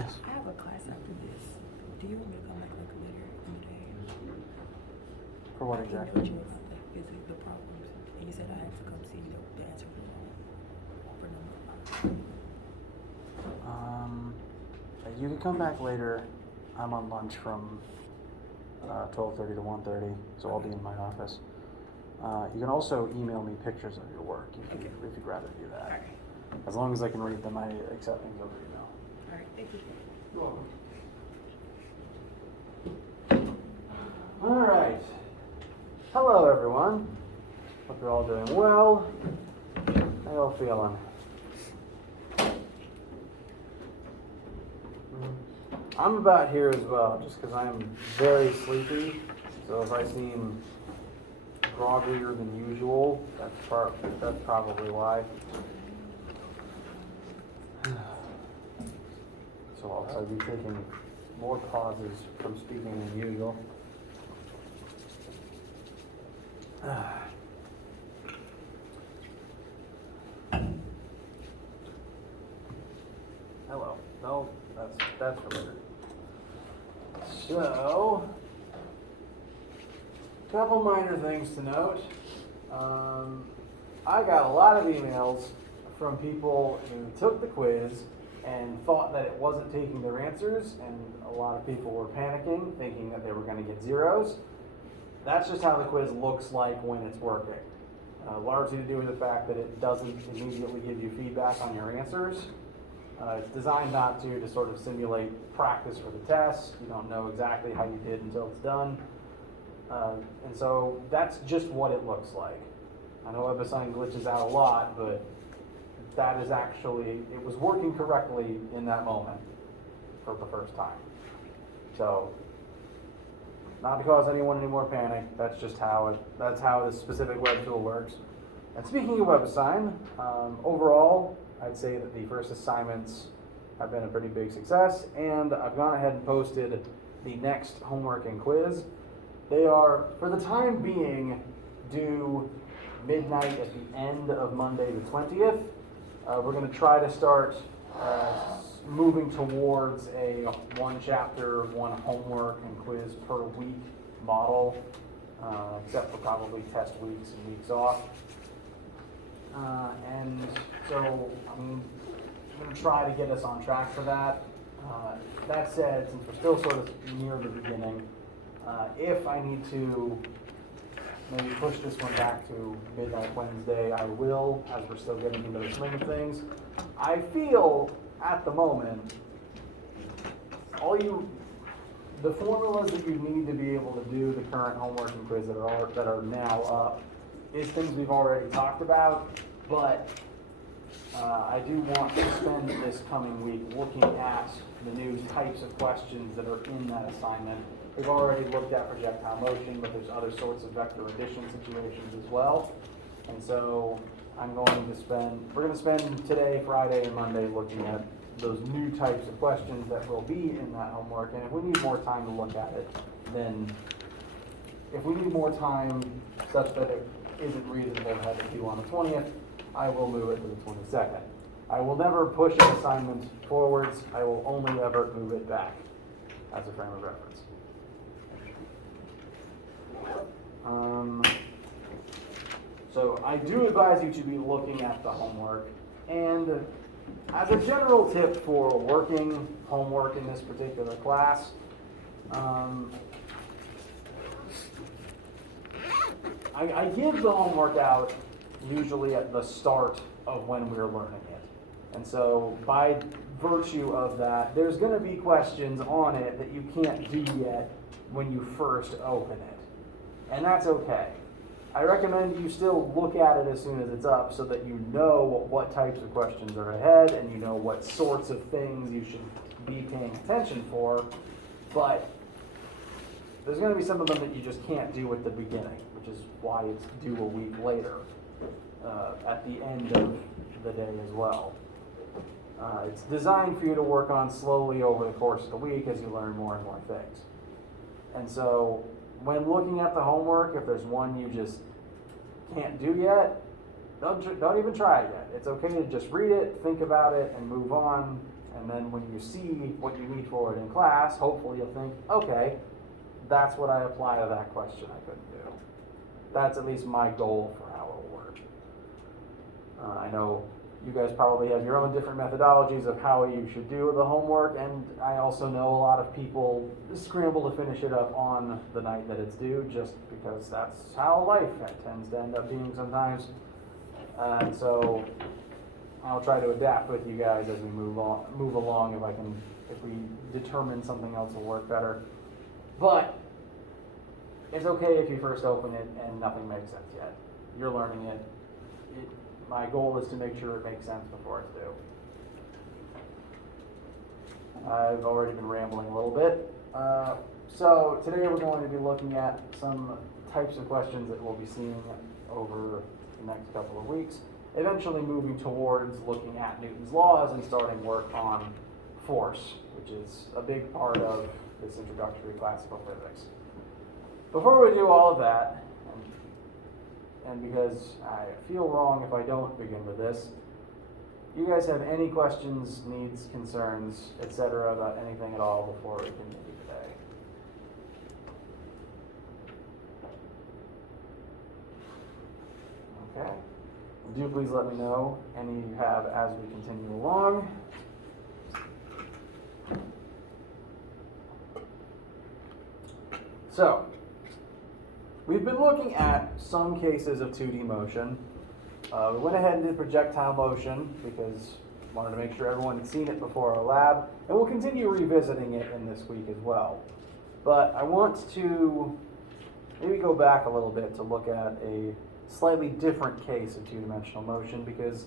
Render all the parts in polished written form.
Yes. I have a class after this. Do you want me to come back like later in the day? For what I exactly? emailed you about the physics, the problems, and you said I had to come see the answer for number 5. You can come back later. I'm on lunch from 12:30 to 1:30, so I'll be in my office. You can also email me pictures of your work if you'd rather do that. All right. As long as I can read them, I accept things over email. All right. Thank you. You're welcome. All right. Hello, everyone. Hope you're all doing well. How y'all feeling? I'm about here as well, just because I'm very sleepy. So if I seem groggier than usual, that's probably why. So I'll probably be taking more pauses from speaking than usual. Hello. No, that's familiar. So, a couple minor things to note. I got a lot of emails from people who took the quiz and thought that it wasn't taking their answers, and a lot of people were panicking, thinking that they were going to get zeros. That's just how the quiz looks like when it's working. Largely to do with the fact that it doesn't immediately give you feedback on your answers. It's designed not to sort of simulate practice for the test. You don't know exactly how you did until it's done. And so that's just what it looks like. I know WebAssign glitches out a lot, but that is actually, it was working correctly in that moment for the first time. So, not to cause anyone any more panic, that's just how this specific web tool works. And speaking of WebAssign, overall, I'd say that the first assignments have been a pretty big success, and I've gone ahead and posted the next homework and quiz. They are, for the time being, due midnight at the end of Monday the 20th. We're going to try to start moving towards a one chapter, one homework and quiz per week model, except for probably test weeks and weeks off. And so I'm going to try to get us on track for that. That said, since we're still sort of near the beginning, if I need to maybe push this one back to midnight Wednesday, I will, as we're still getting into the swing of things. I feel at the moment, the formulas that you need to be able to do the current homework and quiz that are now up is things we've already talked about, but I do want to spend this coming week looking at the new types of questions that are in that assignment. We've already looked at projectile motion, but there's other sorts of vector addition situations as well. And so we're going to spend today, Friday, and Monday looking at those new types of questions that will be in that homework. And if we need more time to look at it, then if we need more time such that it isn't reasonable to have it due on the 20th, I will move it to the 22nd. I will never push an assignment forwards. I will only ever move it back as a frame of reference. So I do advise you to be looking at the homework, and as a general tip for working homework in this particular class, I give the homework out usually at the start of when we're learning it. And so by virtue of that, there's going to be questions on it that you can't do yet when you first open it. And that's okay. I recommend you still look at it as soon as it's up so that you know what types of questions are ahead and you know what sorts of things you should be paying attention for. But there's going to be some of them that you just can't do at the beginning, which is why it's due a week later at the end of the day as well. It's designed for you to work on slowly over the course of the week as you learn more and more things. And so when looking at the homework, if there's one you just can't do yet, don't even try it yet. It's okay to just read it, think about it, and move on. And then when you see what you need for it in class, hopefully you'll think, okay, that's what I apply to that question I couldn't do. That's at least my goal for how it'll work. I know you guys probably have your own different methodologies of how you should do the homework, and I also know a lot of people scramble to finish it up on the night that it's due, just because that's how life tends to end up being sometimes. And so I'll try to adapt with you guys as we move along if we determine something else will work better. But it's okay if you first open it and nothing makes sense yet. You're learning it. My goal is to make sure it makes sense before it's due. I've already been rambling a little bit. So today we're going to be looking at some types of questions that we'll be seeing over the next couple of weeks, eventually moving towards looking at Newton's laws and starting work on force, which is a big part of this introductory classical physics. Before we do all of that, and because I feel wrong if I don't begin with this, you guys have any questions, needs, concerns, etc. about anything at all before we continue today? Okay. Do please let me know any you have as we continue along. So, we've been looking at some cases of 2D motion. We went ahead and did projectile motion because we wanted to make sure everyone had seen it before our lab, and we'll continue revisiting it in this week as well. But I want to maybe go back a little bit to look at a slightly different case of two-dimensional motion, because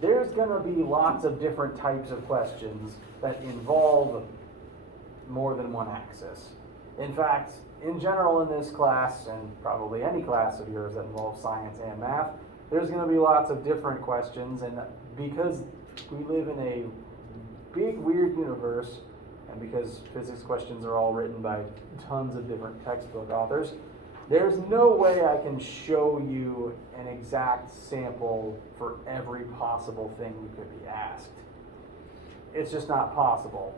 there's going to be lots of different types of questions that involve more than one axis. In fact, in general in this class, and probably any class of yours that involves science and math, there's going to be lots of different questions, and because we live in a big, weird universe, and because physics questions are all written by tons of different textbook authors, there's no way I can show you an exact sample for every possible thing you could be asked. It's just not possible.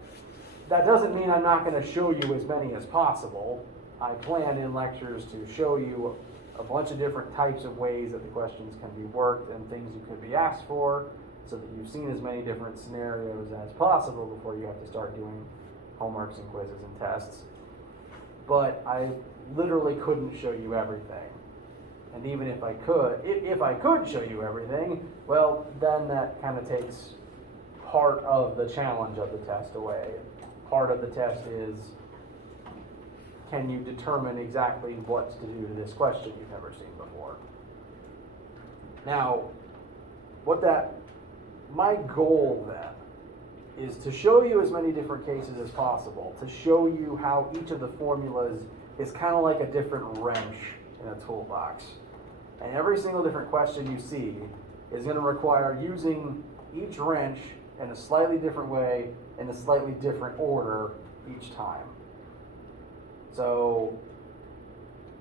That doesn't mean I'm not going to show you as many as possible. I plan in lectures to show you a bunch of different types of ways that the questions can be worked and things you could be asked for, so that you've seen as many different scenarios as possible before you have to start doing homeworks and quizzes and tests. But I literally couldn't show you everything. And even if I could show you everything, well, then that kind of takes part of the challenge of the test away. Part of the test is, can you determine exactly what to do to this question you've never seen before? Now, my goal then is to show you as many different cases as possible, to show you how each of the formulas is kind of like a different wrench in a toolbox. And every single different question you see is going to require using each wrench in a slightly different way, in a slightly different order each time. So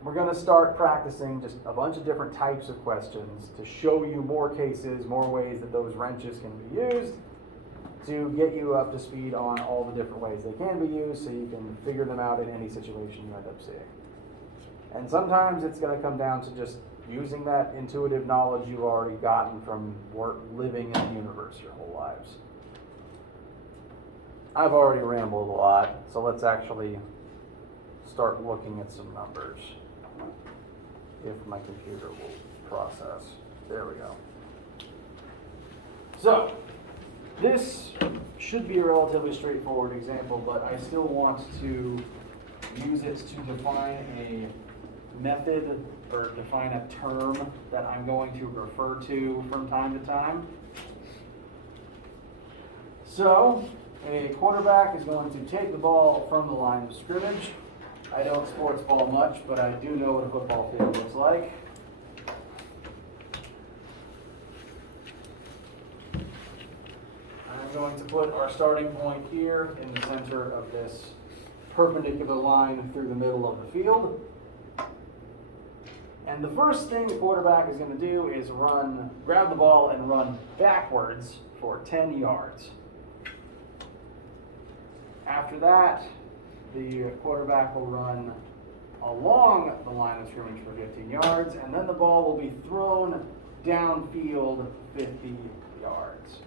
we're going to start practicing just a bunch of different types of questions to show you more cases, more ways that those wrenches can be used, to get you up to speed on all the different ways they can be used so you can figure them out in any situation you end up seeing. And sometimes it's going to come down to just using that intuitive knowledge you've already gotten from living in the universe your whole lives. I've already rambled a lot, so let's actually start looking at some numbers, if my computer will process. There we go. So, this should be a relatively straightforward example, but I still want to use it to define a method or define a term that I'm going to refer to from time to time. So, a quarterback is going to take the ball from the line of scrimmage. I don't sports ball much, but I do know what a football field looks like. I'm going to put our starting point here in the center of this perpendicular line through the middle of the field. And the first thing the quarterback is going to do is grab the ball and run backwards for 10 yards. After that, the quarterback will run along the line of scrimmage for 15 yards, and then the ball will be thrown downfield 50 yards.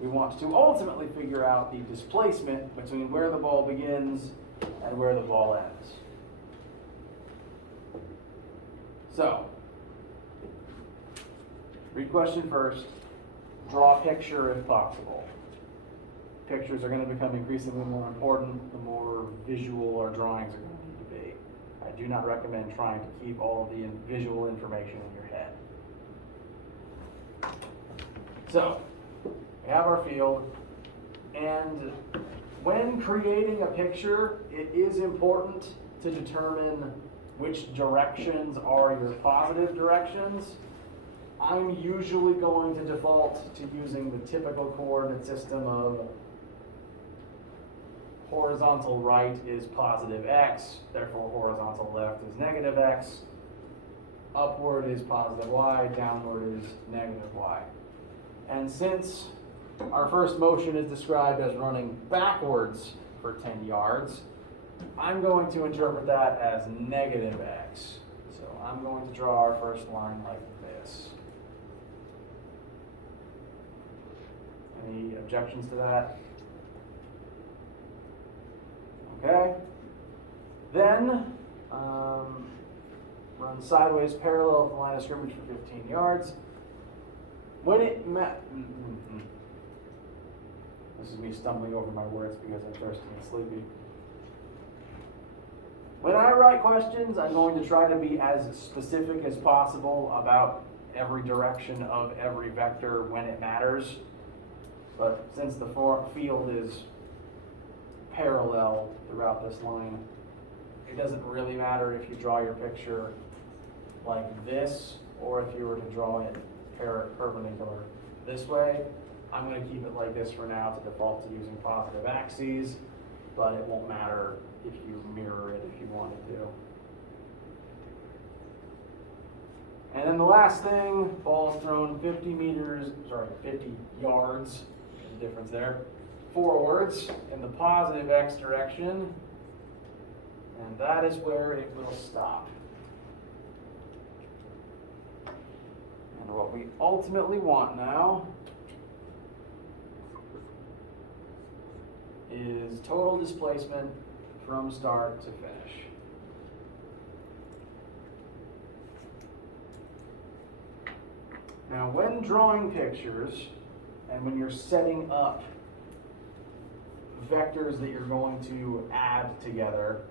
We want to ultimately figure out the displacement between where the ball begins and where the ball ends. So, read question first, draw a picture if possible. Pictures are going to become increasingly more important the more visual our drawings are going to need to be. I do not recommend trying to keep all of the visual information in your head. So, we have our field, and when creating a picture, it is important to determine which directions are your positive directions. I'm usually going to default to using the typical coordinate system of horizontal right is positive x, therefore horizontal left is negative x, upward is positive y, downward is negative y. And since our first motion is described as running backwards for 10 yards, I'm going to interpret that as negative x. So I'm going to draw our first line like this. Any objections to that? Okay. Then run sideways parallel with the line of scrimmage for 15 yards. When it This is me stumbling over my words because I'm thirsty and sleepy. When I write questions, I'm going to try to be as specific as possible about every direction of every vector when it matters. But since the field is parallel throughout this line, it doesn't really matter if you draw your picture like this or if you were to draw it perpendicular this way. I'm going to keep it like this for now to default to using positive axes, but it won't matter if you mirror it if you wanted to. And then the last thing, ball is thrown 50 yards, there's a difference there, forwards in the positive x direction, and that is where it will stop. And what we ultimately want now is total displacement from start to finish. Now, when drawing pictures and when you're setting up vectors that you're going to add together,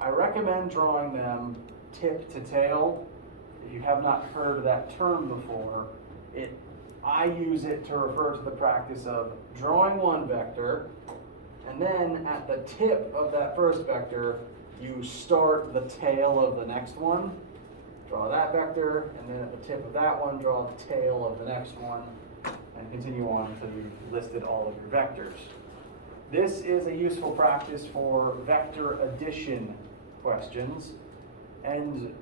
I recommend drawing them tip to tail. If you have not heard that term before, I use it to refer to the practice of drawing one vector, and then at the tip of that first vector, you start the tail of the next one. Draw that vector, and then at the tip of that one, draw the tail of the next one, and continue on until you've listed all of your vectors. This is a useful practice for vector addition questions, and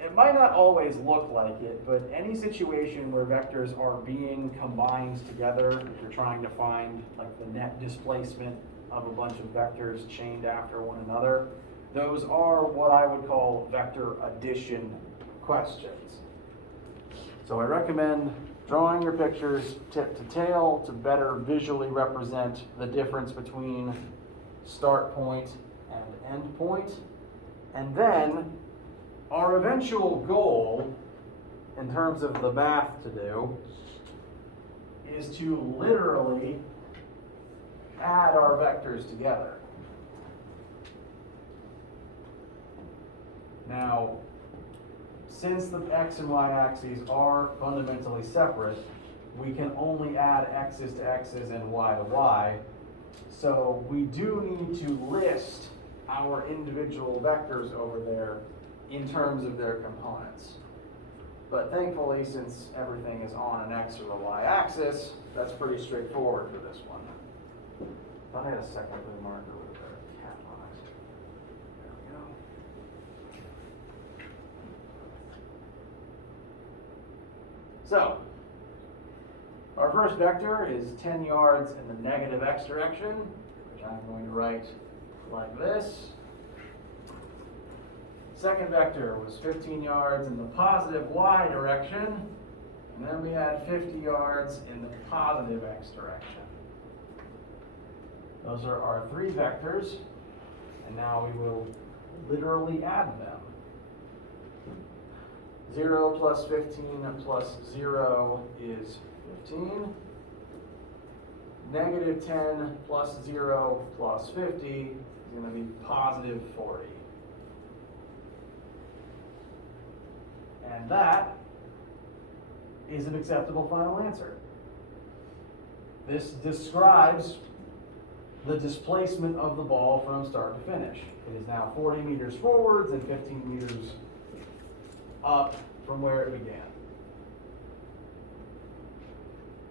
it might not always look like it, but any situation where vectors are being combined together, if you're trying to find like the net displacement of a bunch of vectors chained after one another, those are what I would call vector addition questions. So I recommend drawing your pictures tip to tail to better visually represent the difference between start point and end point. And then our eventual goal, in terms of the math to do, is to literally add our vectors together. Now, since the x and y axes are fundamentally separate, we can only add x's to x's and y to y. So we do need to list our individual vectors over there in terms of their components. But thankfully, since everything is on an x or a y axis, that's pretty straightforward for this one. Thought I had a secondary marker with a cap on it. There we go. So, our first vector is 10 yards in the negative x direction. which I'm going to write like this. Second vector was 15 yards in the positive y direction, and then we had 50 yards in the positive x direction. Those are our three vectors, and now we will literally add them. 0 plus 15 plus 0 is 15. Negative 10 plus 0 plus 50 is going to be positive 40. And that is an acceptable final answer. This describes the displacement of the ball from start to finish. It is now 40 meters forwards and 15 meters up from where it began.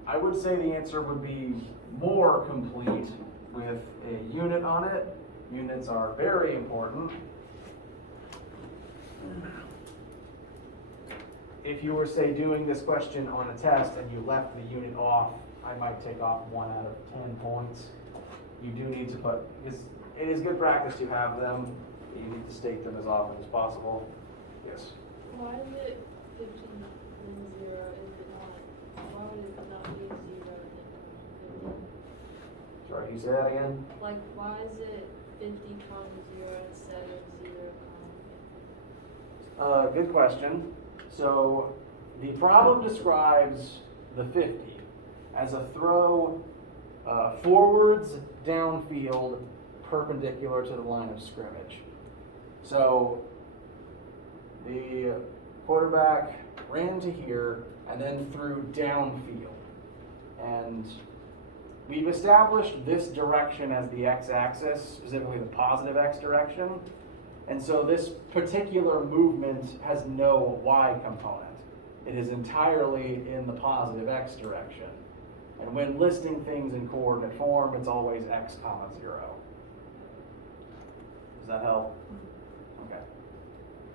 I would say the answer would be more complete with a unit on it. Units are very important. If you were, say, doing this question on a test and you left the unit off, I might take off 1 out of 10 points. You do need to put, because it is good practice to have them, you need to state them as often as possible. Yes? Why is it 15 and 0 if it not? Why would it not be 0 and then 50? Sorry, you say that again? Like, why is it 50 times 0 instead of 0 comma 50? Good question. So the problem describes the 50 as a throw forwards downfield perpendicular to the line of scrimmage. So the quarterback ran to here and then threw downfield. And we've established this direction as the x-axis, specifically the positive x direction. And so this particular movement has no y component. It is entirely in the positive x direction. And when listing things in coordinate form, it's always x comma 0. Does that help? Okay.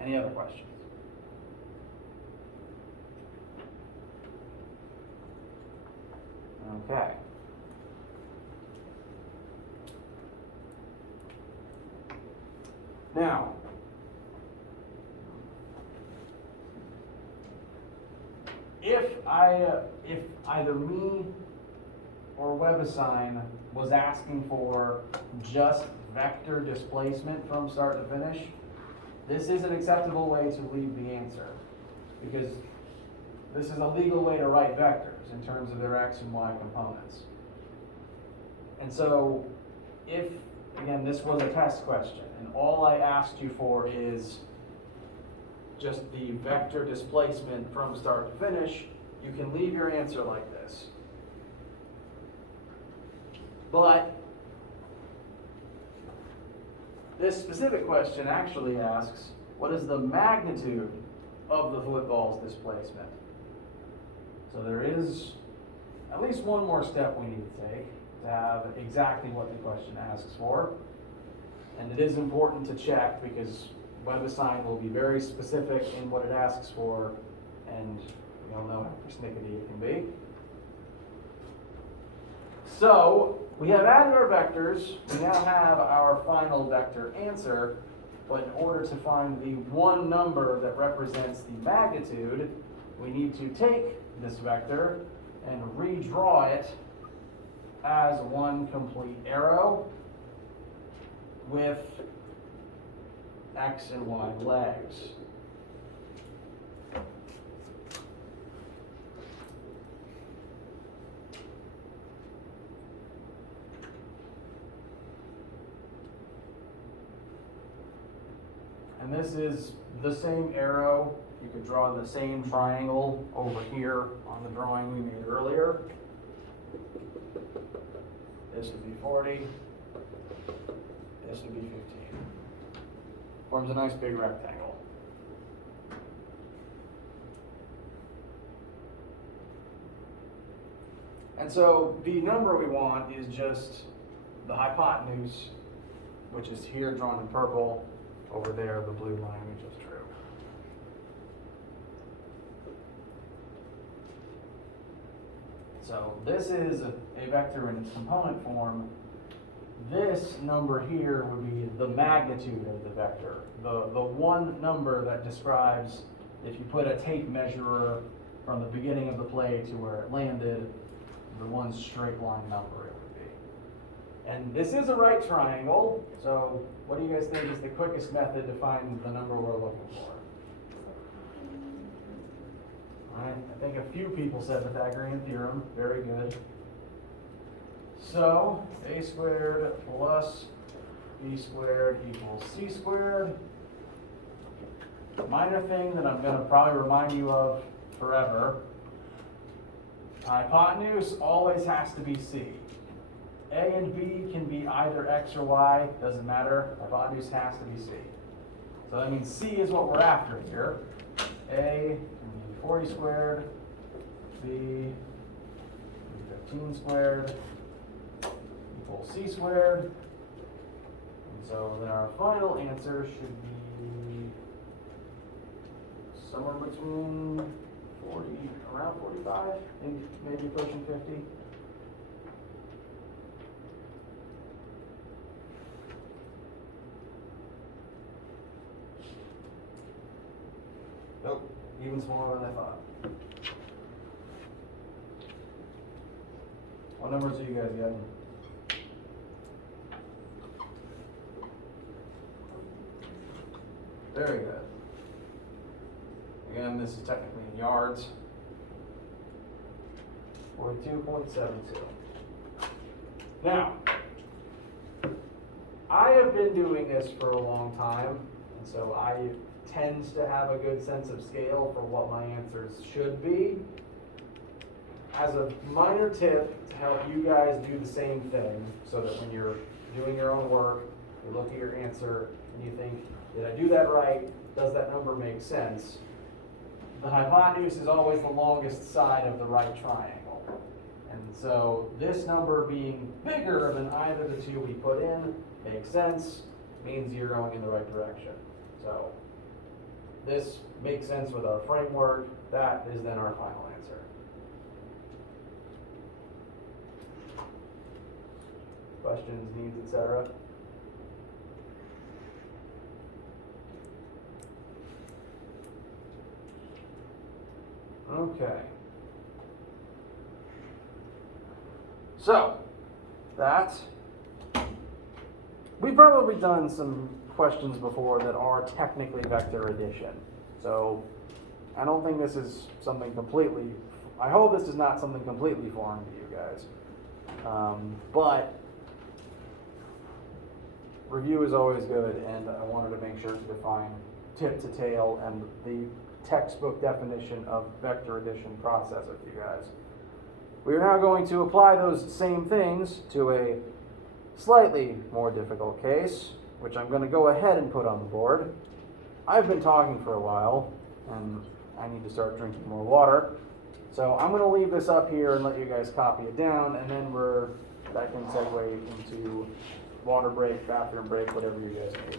Any other questions? Okay. Now, if either me or WebAssign was asking for just vector displacement from start to finish, this is an acceptable way to leave the answer, because this is a legal way to write vectors in terms of their x and y components. And so if, again, this was a test question, and all I asked you for is just the vector displacement from start to finish, you can leave your answer like this. But this specific question actually asks, what is the magnitude of the football's displacement? So there is at least one more step we need to take to have exactly what the question asks for. And it is important to check because WebAssign will be very specific in what it asks for, and we all know how persnickety it can be. So we have added our vectors. We now have our final vector answer, but in order to find the one number that represents the magnitude, we need to take this vector and redraw it as one complete arrow with x and y legs. And this is the same arrow. You could draw the same triangle over here on the drawing we made earlier. This would be 40. This would be 15. Forms a nice big rectangle. And so the number we want is just the hypotenuse, which is here drawn in purple, over there the blue line we just drew. So this is a vector in its component form, this number here would be the magnitude of the vector. The one number that describes if you put a tape measurer from the beginning of the play to where it landed, the one straight line number it would be. And this is a right triangle, so what do you guys think is the quickest method to find the number we're looking for? All right, I think a few people said Pythagorean theorem. Very good. So, a squared plus b squared equals c squared. The minor thing that I'm going to probably remind you of forever, hypotenuse always has to be c. A and b can be either x or y, doesn't matter. Hypotenuse has to be c. So that means c is what we're after here. A can be 40 squared, b can be 15 squared, equals c squared. And so then our final answer should be somewhere between 40, around 45, maybe pushing 50. Nope, even smaller than I thought. What numbers are you guys getting? Very good. Again, this is technically in yards. 42.72. Now, I have been doing this for a long time, and so I tend to have a good sense of scale for what my answers should be. As a minor tip to help you guys do the same thing, so that when you're doing your own work, you look at your answer and you think, did I do that right? Does that number make sense? The hypotenuse is always the longest side of the right triangle. And so this number being bigger than either of the two we put in makes sense, means you're going in the right direction. So this makes sense with our framework. That is then our final answer. Questions, needs, etc.? Okay. So, we've probably done some questions before that are technically vector addition. So, I don't think this is something completely, I hope this is not something completely foreign to you guys. But, review is always good, and I wanted to make sure to define tip to tail and the textbook definition of vector addition process with you guys. We are now going to apply those same things to a slightly more difficult case, which I'm going to go ahead and put on the board. I've been talking for a while, and I need to start drinking more water. So I'm going to leave this up here and let you guys copy it down, and then that can segue into water break, bathroom break, whatever you guys need.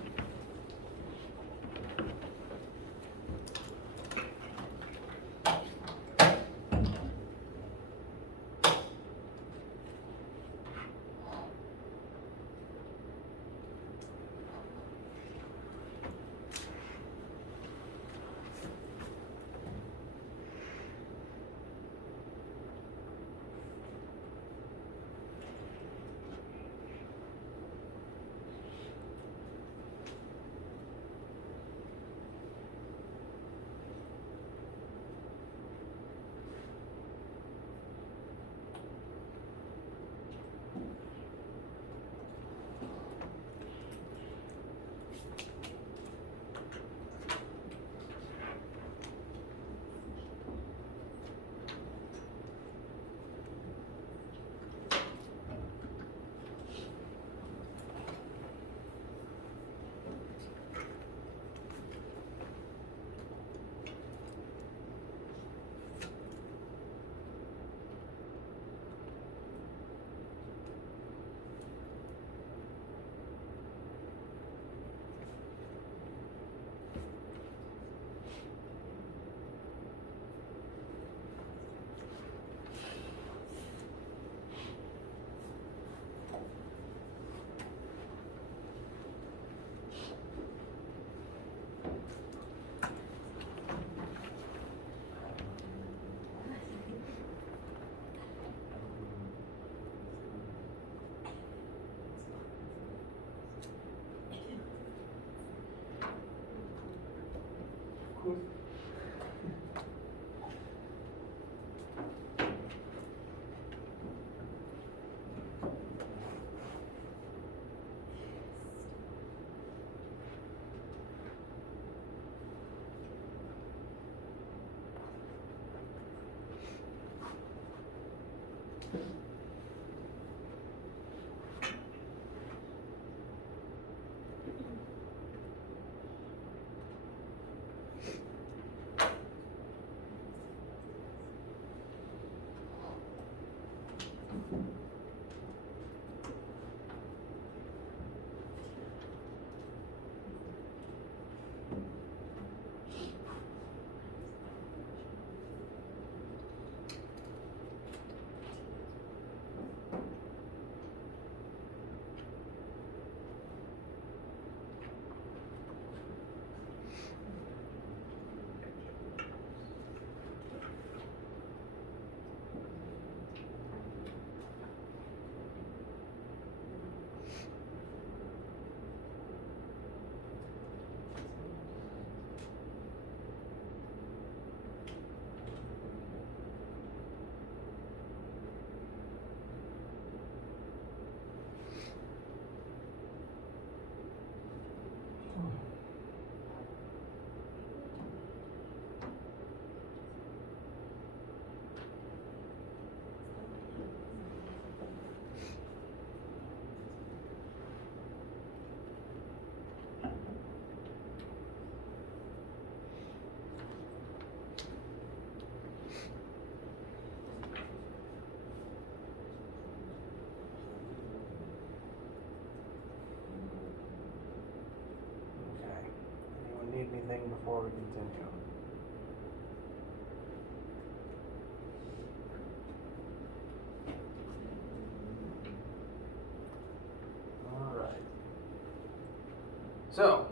So,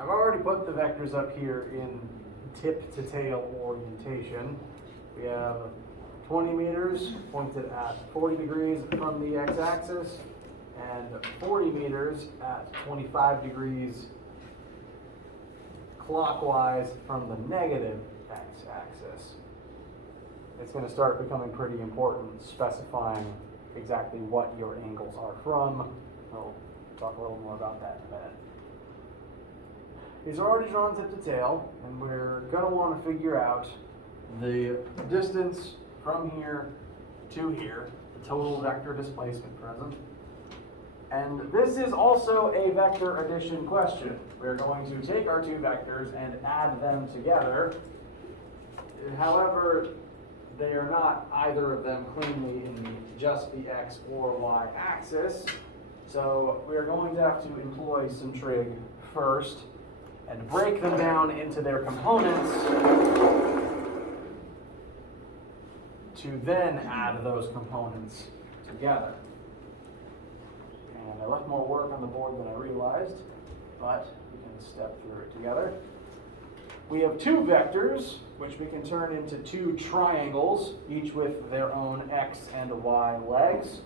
I've already put the vectors up here in tip to tail orientation. We have 20 meters pointed at 40 degrees from the x-axis and 40 meters at 25 degrees clockwise from the negative x-axis. It's going to start becoming pretty important specifying exactly what your angles are from. We'll talk a little more about that in a minute. These are already drawn tip to tail, and we're going to want to figure out the distance from here to here, the total vector displacement present. And this is also a vector addition question. We're going to take our two vectors and add them together. However, they are not either of them cleanly in just the x or y axis. So we're going to have to employ some trig first and break them down into their components to then add those components together. And I left more work on the board than I realized, but we can step through it together. We have two vectors, which we can turn into two triangles, each with their own x and y legs.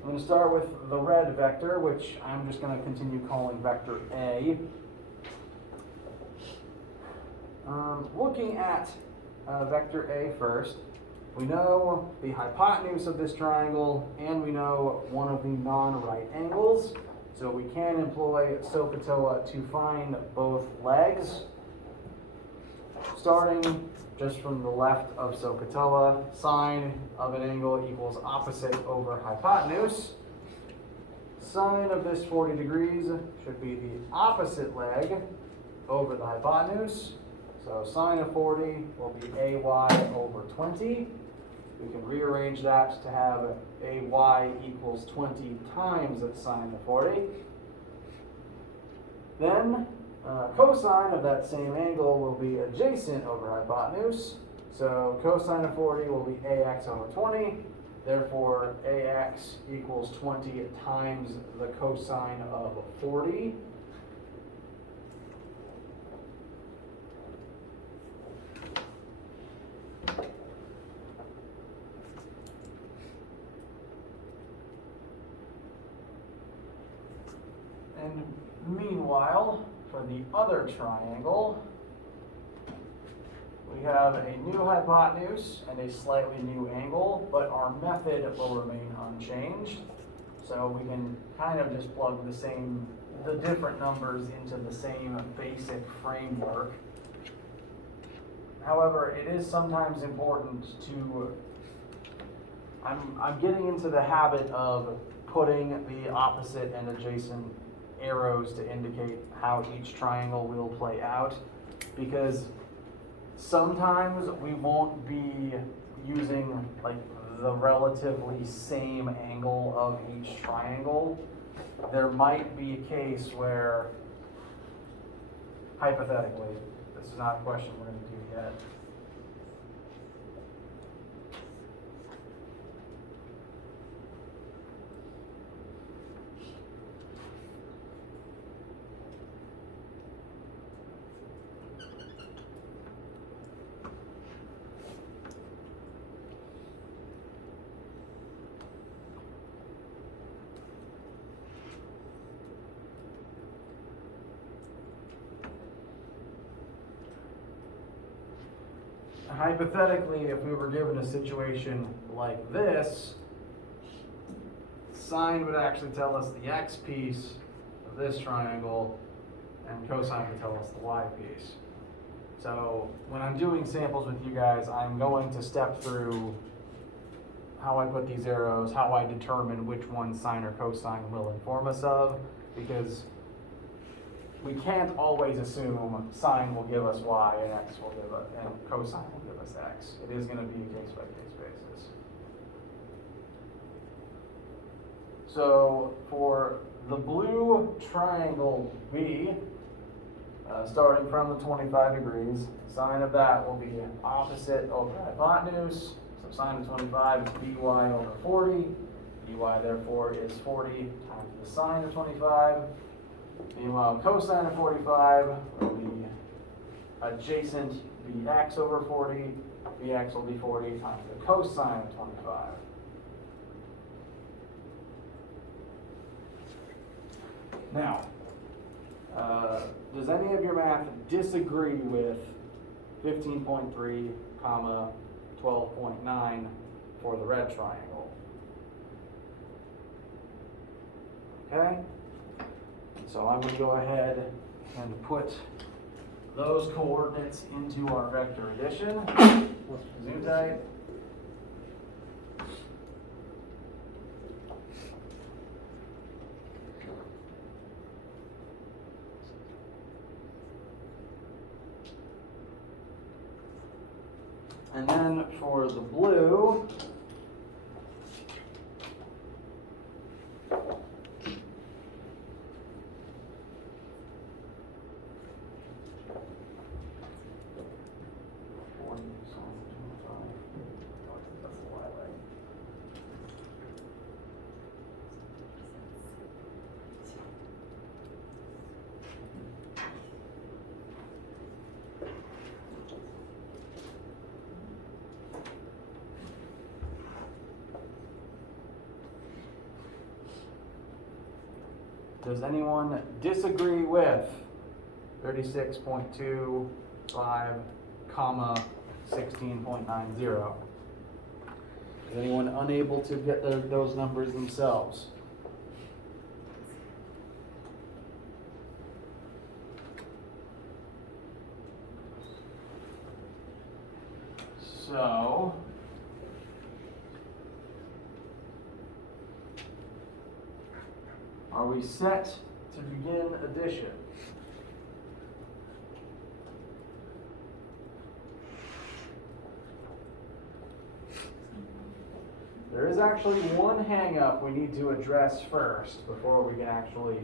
I'm going to start with the red vector, which I'm just going to continue calling vector A. Looking at vector A first, we know the hypotenuse of this triangle, and we know one of the non-right angles. So we can employ SOHCAHTOA to find both legs. Starting just from the left of SOHCAHTOA, sine of an angle equals opposite over hypotenuse. Sine of this 40 degrees should be the opposite leg over the hypotenuse. So sine of 40 will be AY over 20. We can rearrange that to have AY equals 20 times sine of 40. Then cosine of that same angle will be adjacent over hypotenuse. So cosine of 40 will be AX over 20. Therefore, AX equals 20 times the cosine of 40. And meanwhile, for the other triangle, we have a new hypotenuse and a slightly new angle, but our method will remain unchanged. So we can kind of just plug the different numbers into the same basic framework. However, it is sometimes important to, I'm getting into the habit of putting the opposite and adjacent arrows to indicate how each triangle will play out, because sometimes we won't be using like the relatively same angle of each triangle. There might be a case where, hypothetically, this is not a question we're going to do yet, hypothetically, if we were given a situation like this, sine would actually tell us the x piece of this triangle, and cosine would tell us the y piece. So when I'm doing samples with you guys, I'm going to step through how I put these arrows, how I determine which one sine or cosine will inform us of, because we can't always assume sine will give us y and x will give us, and cosine will give us x. It is going to be a case-by-case basis. So for the blue triangle B, starting from the 25 degrees, sine of that will be opposite over hypotenuse. So sine of 25 is dy over 40. dy therefore is 40 times the sine of 25. Meanwhile, cosine of 45 will be adjacent bx over 40. Bx will be 40 times the cosine of 25. Now, does any of your math disagree with 15.3, comma 12.9 for the red triangle? Okay? So I'm going to go ahead and put those coordinates into our vector addition. Zoom tight. And then for the blue, does anyone disagree with 36.25, comma 16.90? Is anyone unable to get those numbers themselves? So, are we set to begin addition? There is actually one hang-up we need to address first before we can actually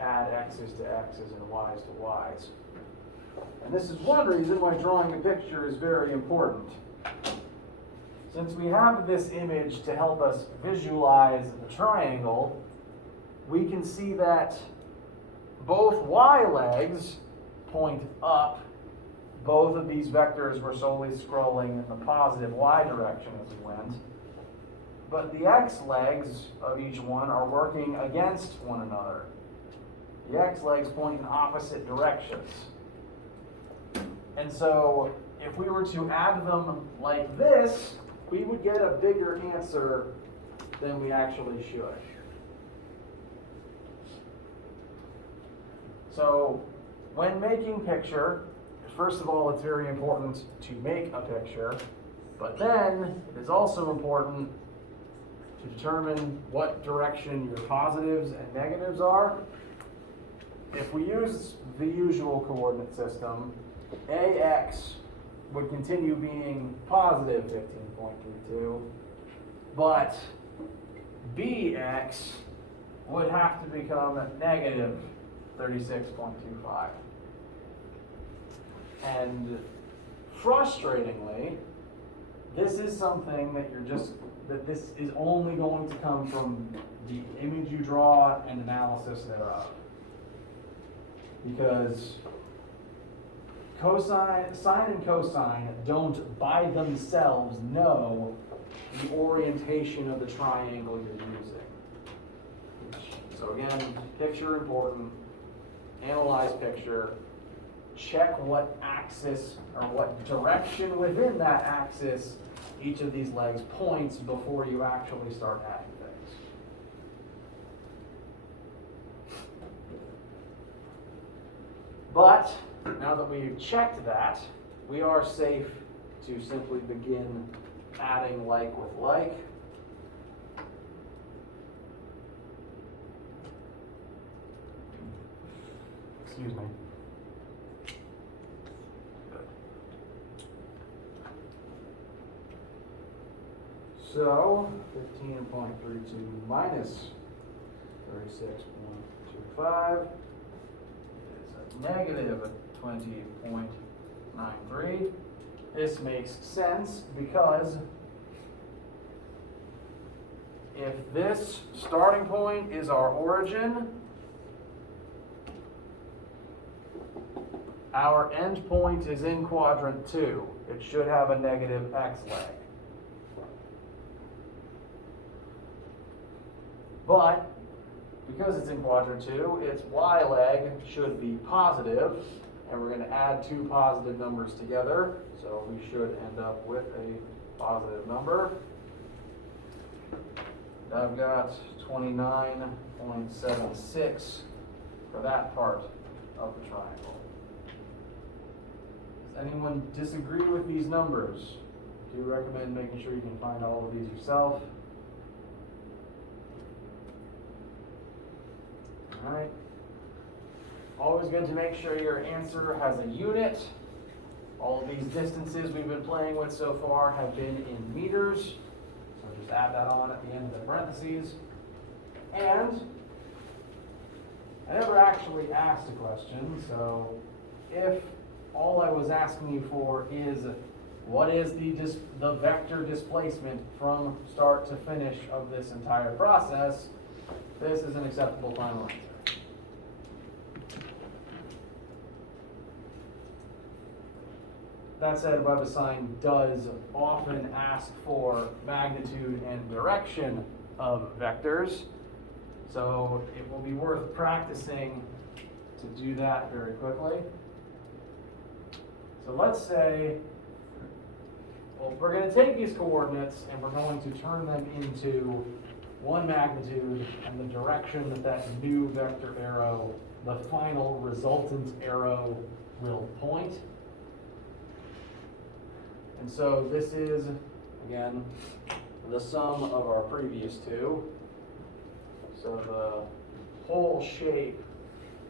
add x's to x's and y's to y's. And this is one reason why drawing the picture is very important. Since we have this image to help us visualize the triangle, we can see that both y legs point up. Both of these vectors were solely scrolling in the positive y direction as we went. But the x legs of each one are working against one another. The x legs point in opposite directions. And so if we were to add them like this, we would get a bigger answer than we actually should. So when making picture, first of all, it's very important to make a picture, but then it is also important to determine what direction your positives and negatives are. If we use the usual coordinate system, AX would continue being positive 15.32, but BX would have to become negative 36.25. And frustratingly, this is something that this is only going to come from the image you draw and analysis thereof. Because sine and cosine don't by themselves know the orientation of the triangle you're using. So again, picture important, analyze picture, check what axis or what direction within that axis each of these legs points before you actually start adding things. But now that we've checked that, we are safe to simply begin adding like with like. Excuse me. So 15.32 minus 36.25 is a negative 20.93. This makes sense because if this starting point is our origin, our endpoint is in quadrant 2. It should have a negative x leg. But because it's in quadrant 2, its y leg should be positive, and we're going to add two positive numbers together, so we should end up with a positive number. I've got 29.76 for that part of the triangle. Does anyone disagree with these numbers? I do recommend making sure you can find all of these yourself. All right. Always good to make sure your answer has a unit. All of these distances we've been playing with so far have been in meters. So just add that on at the end of the parentheses. And I never actually asked a question, so if all I was asking you for is what is the vector displacement from start to finish of this entire process, this is an acceptable final answer. That said, WebAssign does often ask for magnitude and direction of vectors, so it will be worth practicing to do that very quickly. So let's say, well, we're going to take these coordinates and we're going to turn them into one magnitude and the direction that that new vector arrow, the final resultant arrow, will point. And so this is, again, the sum of our previous two. So the whole shape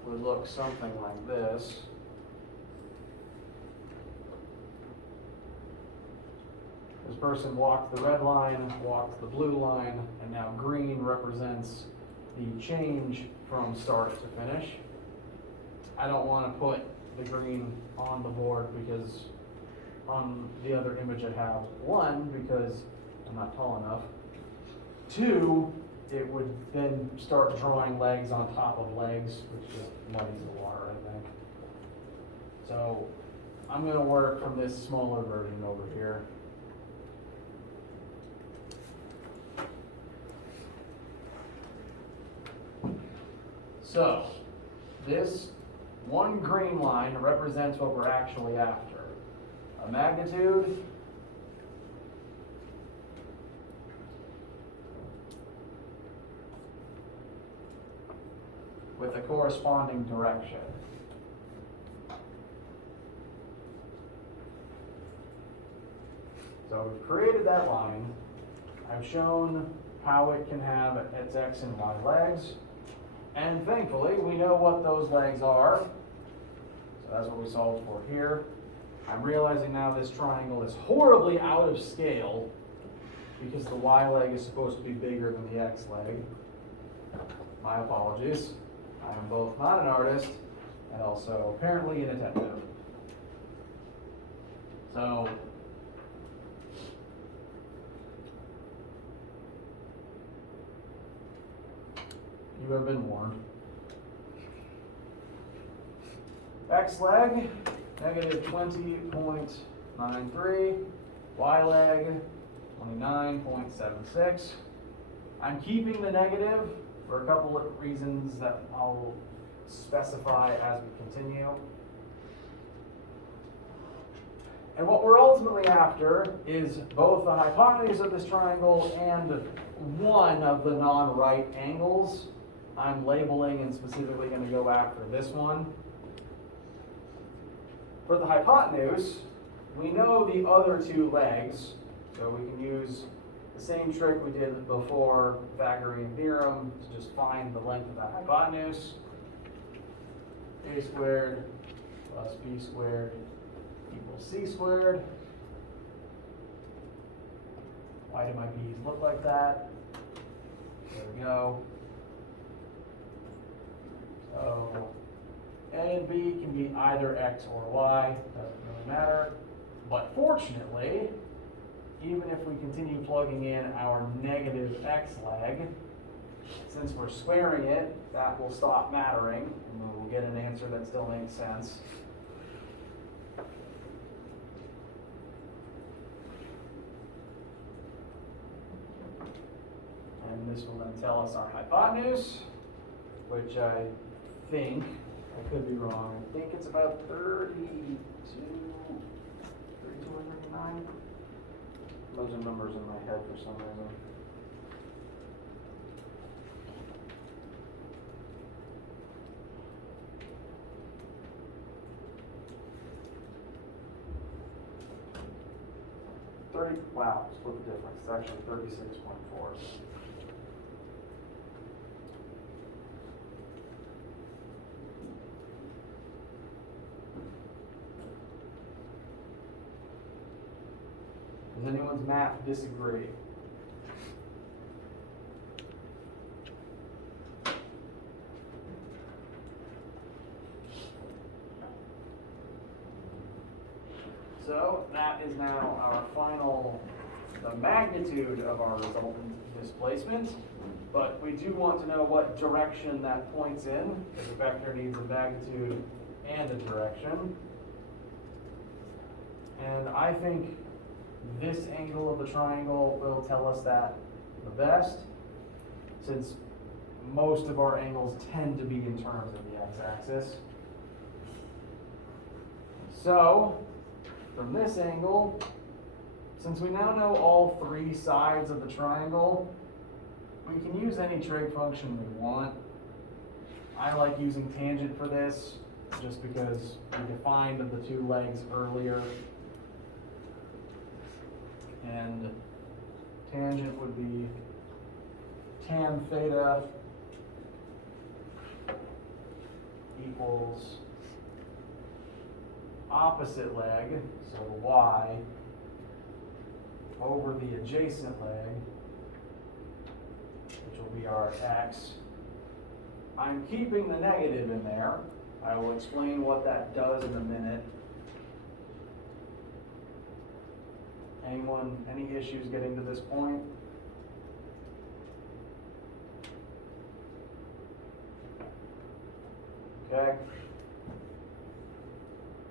would look something like this. This person walked the red line, walked the blue line, and now green represents the change from start to finish. I don't want to put the green on the board because on the other image I have, one, because I'm not tall enough. Two, it would then start drawing legs on top of legs, which just muddies the water, I think. So I'm going to work from this smaller version over here. So this one green line represents what we're actually after. A magnitude with a corresponding direction. So we've created that line. I've shown how it can have its x and y legs. And thankfully, we know what those legs are. So that's what we solved for here. I'm realizing now this triangle is horribly out of scale because the y leg is supposed to be bigger than the x leg. My apologies. I am both not an artist and also apparently inattentive. So you have been warned. X leg, negative 20.93. Y leg, 29.76. I'm keeping the negative for a couple of reasons that I'll specify as we continue. And what we're ultimately after is both the hypotenuse of this triangle and one of the non-right angles. I'm labeling and specifically going to go after this one. For the hypotenuse, we know the other two legs, so we can use the same trick we did before Pythagorean theorem to just find the length of that hypotenuse. A squared plus b squared equals c squared. Why do my b's look like that? There we go. So A and B can be either x or y, doesn't really matter. But fortunately, even if we continue plugging in our negative x leg, Since we're squaring it, that will stop mattering, and we'll get an answer that still makes sense. And this will then tell us our hypotenuse, which I think, I could be wrong, I think it's about 32 or 39. Those are numbers in my head for some reason. Wow, split the difference. It's actually 36.4. Does anyone's math disagree? So that is now our final, the magnitude of our resultant displacement, but we do want to know what direction that points in, because a vector needs a magnitude and a direction. And I think this angle of the triangle will tell us that the best, since most of our angles tend to be in terms of the x-axis. So, from this angle, since we now know all three sides of the triangle, we can use any trig function we want. I like using tangent for this, just because we defined the two legs earlier. And tangent would be tan theta equals opposite leg, so y, over the adjacent leg, which will be our x. I'm keeping the negative in there. I will explain what that does in a minute. Anyone, any issues getting to this point? Okay.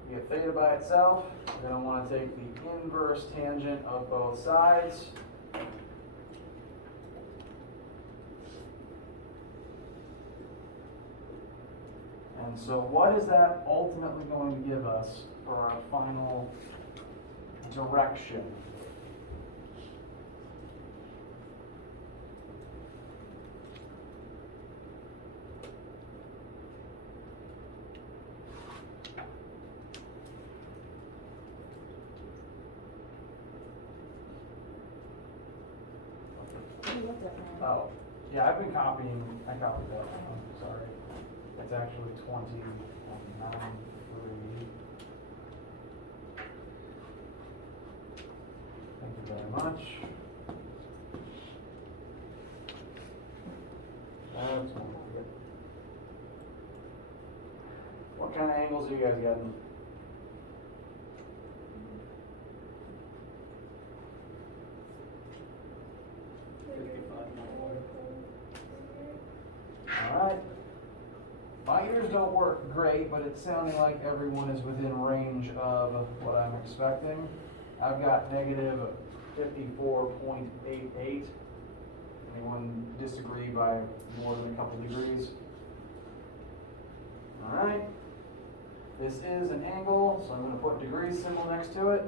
You get theta by itself. You're going to want to take the inverse tangent of both sides. And so what is that ultimately going to give us for our final direction? Oh, yeah, I've been copying, I copied that one, sorry. It's actually 20.93. Thank you very much. That's one. What kind of angles are you guys getting? Alright. My ears don't work great, but it's sounding like everyone is within range of what I'm expecting. I've got negative 54.88. Anyone disagree by more than a couple degrees? Alright. This is an angle, so I'm going to put degrees symbol next to it.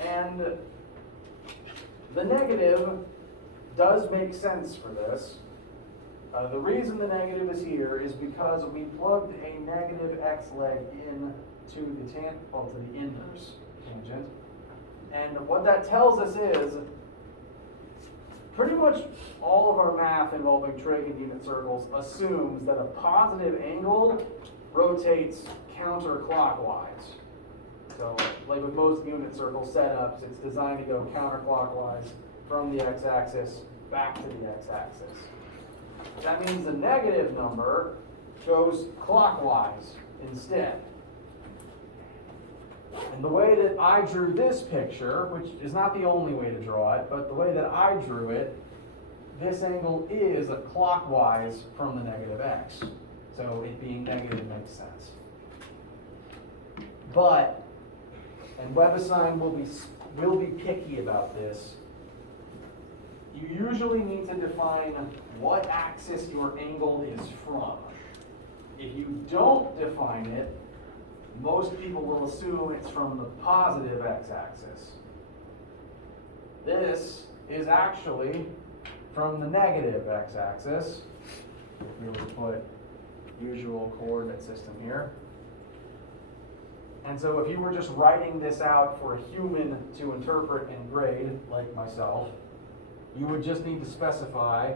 And the negative does make sense for this. The reason the negative is here is because we plugged a negative x leg in to the inverse tangent. And what that tells us is pretty much all of our math involving trig and unit circles assumes that a positive angle rotates counterclockwise. So, like with most unit circle setups, it's designed to go counterclockwise from the x-axis back to the x-axis. That means the negative number goes clockwise instead. And the way that I drew this picture, which is not the only way to draw it, but the way that I drew it this angle is clockwise from the negative x. So it being negative makes sense. But, and WebAssign will be picky about this, you usually need to define what axis your angle is from. If you don't define it, most people will assume it's from the positive x-axis. This is actually from the negative x-axis. If we were to put usual coordinate system here. And so if you were just writing this out for a human to interpret and grade, like myself, you would just need to specify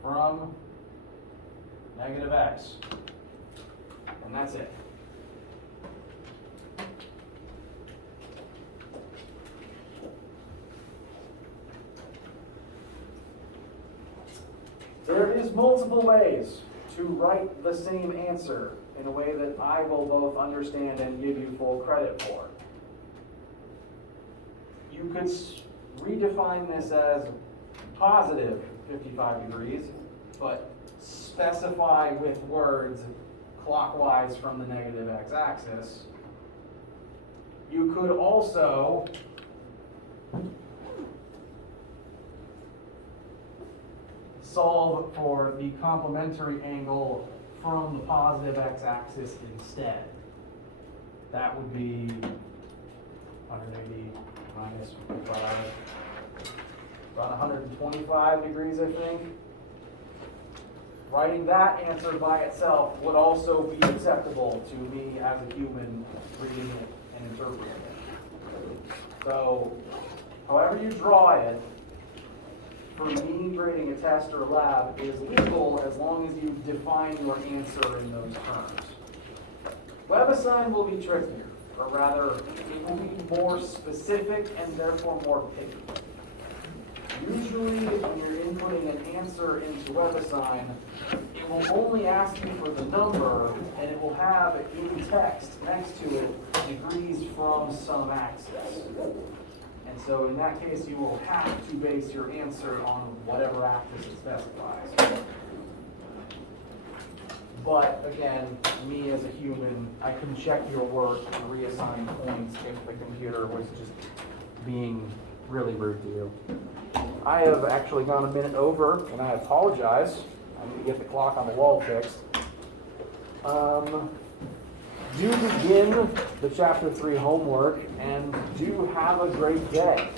from negative x. And that's it. There is multiple ways to write the same answer in a way that I will both understand and give you full credit for. You could redefine this as positive 55 degrees, but specify with words clockwise from the negative x-axis. You could also solve for the complementary angle from the positive x-axis instead. That would be 180 minus 55, about 125 degrees, I think. Writing that answer by itself would also be acceptable to me as a human reading it and interpreting it. So, however you draw it, for me, grading a test or a lab is legal as long as you define your answer in those terms. WebAssign will be trickier, or rather, it will be more specific and therefore more picky. Usually, when you're inputting an answer into WebAssign, it will only ask you for the number, and it will have in text next to it degrees from some axis. And so in that case, you will have to base your answer on whatever axis it specifies. But again, me as a human, I can check your work and reassign points if the computer was just being really rude to you. I have actually gone a minute over, and I apologize. I need to get the clock on the wall fixed. Do begin the chapter 3 homework, and do have a great day.